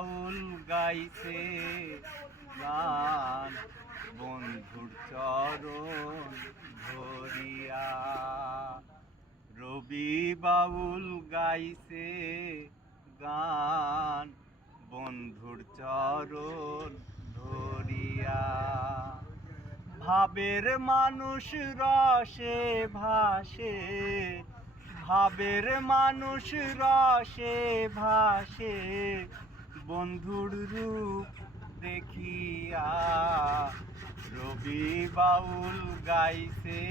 বাউল গাইছে গান বন্ধুর চরণ ধরিয়া। রবি বাউল গাইছে গান বন্ধুর চরণ ধরিয়া। ভাবের মানুষ রসে ভাসে, ভাবের মানুষ রসে ভাসে, বন্ধুর রূপ দেখিয়া। রবি বাউল গাইছে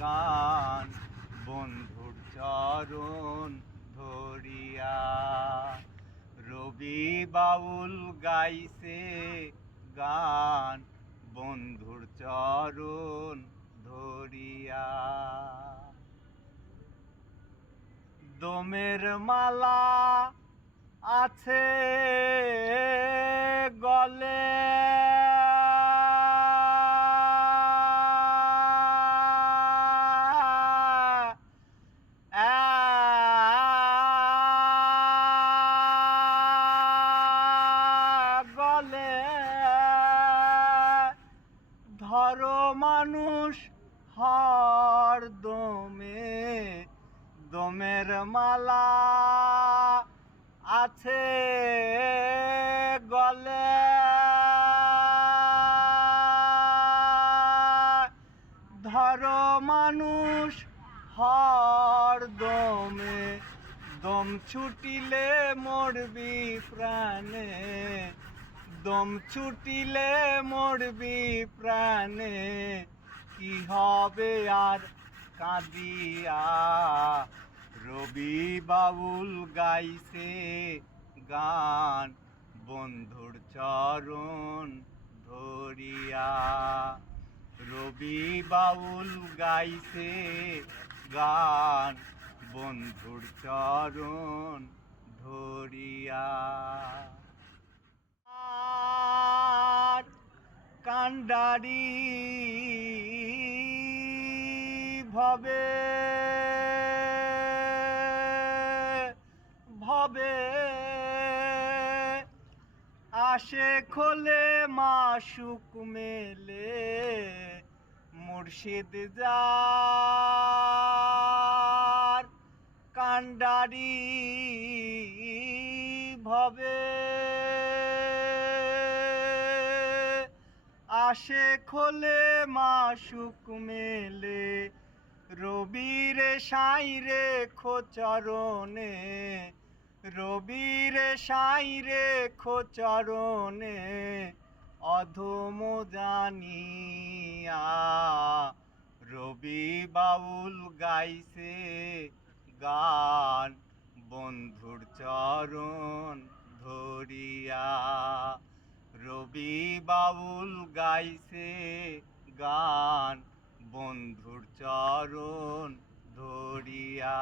গান বন্ধুর চরণ ধরিয়া। রবি বাউল গাইছে গান বন্ধুর চরণ ধরিয়া। দমের মালা আছে গলে, গলে ধরো মানুষ হর দমে। দমের মালা আছে গলে, ধরো মানুষ হর দমে। দম ছুটিলে মরবি প্রাণে, দম ছুটিলে মরবি প্রাণে। কি হবে আর কাঁদিয়া। রবি বাউল গাইছে গান বন্ধুর চরণ ধরিয়া। রবি বাউল গাইছে গান বন্ধুর চরণ ধরিয়া। আর কান্ডারি ভবে ভবে আসে খোলে মাসুক মেলে। মুর্শিদ যার কান্ডারি ভবে আসে খোলে মাসুক মেলে। রবিরে সাই রেখো চরণে, রবিরে সাই রেখো চরণে, অধম জানিয়া। রবি বাউল গাইছে গান বন্ধুর চরণ ধরিয়া। রবি বাউল গাইছে গান বন্ধুর চরণ ধরিয়া।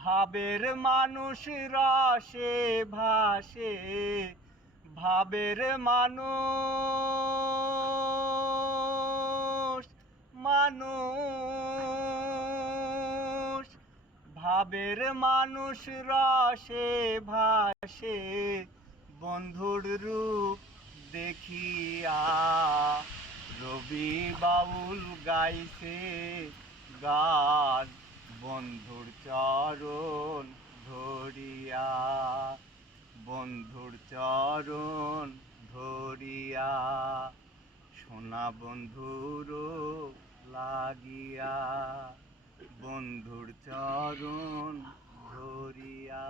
ভাবের মানুষ রসে ভাসে, ভাবের মানুষ মানুষ, ভাবের মানুষ রসে ভাসে, বন্ধুর রূপ দেখিয়া। রবি বাউল গাইছে গান বন্ধুর চরণ ধরিয়া। বন্ধুর চরণ ধরিয়া, সোনা বন্ধুর লাগিয়া। বন্ধুর চরণ ধরিয়া।